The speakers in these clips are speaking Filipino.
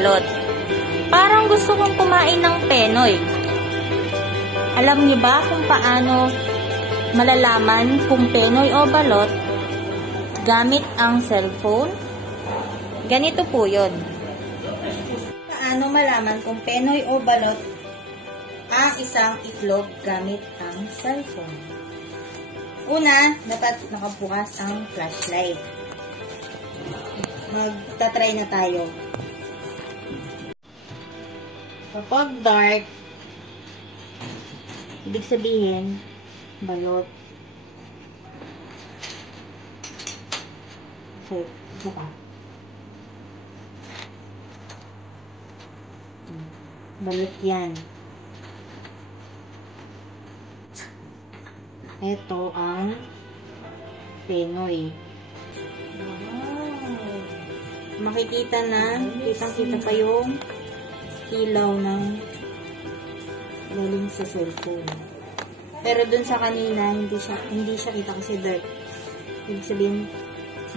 balot. Parang gusto kong kumain ng penoy. Alam niyo ba kung paano malalaman kung penoy o balot gamit ang cellphone? Ganito po yun. Paano malaman kung penoy o balot ang isang itlog gamit ang cellphone? Una, dapat nakabukas ang flashlight. Magta-try na tayo. Kapag dark, ibig sabihin, balot. So, buka. Balot yan. Ito ang penoy. Wow! Makikita na, kitang-kita pa yung ilaw ng galing sa cellphone. Pero dun sa kanina, hindi siya kita kasi dark. Ibig sabihin,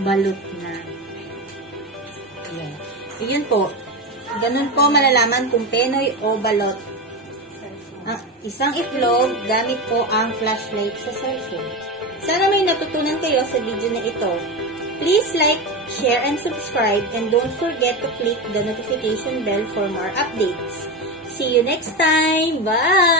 balot na. Ayan. Yun po. Ganun po malalaman kung penoy o balot. Isang itlog, gamit po ang flashlight sa cellphone. Sana may natutunan kayo sa video na ito. Please like, share, and subscribe, and don't forget to click the notification bell for more updates. See you next time! Bye!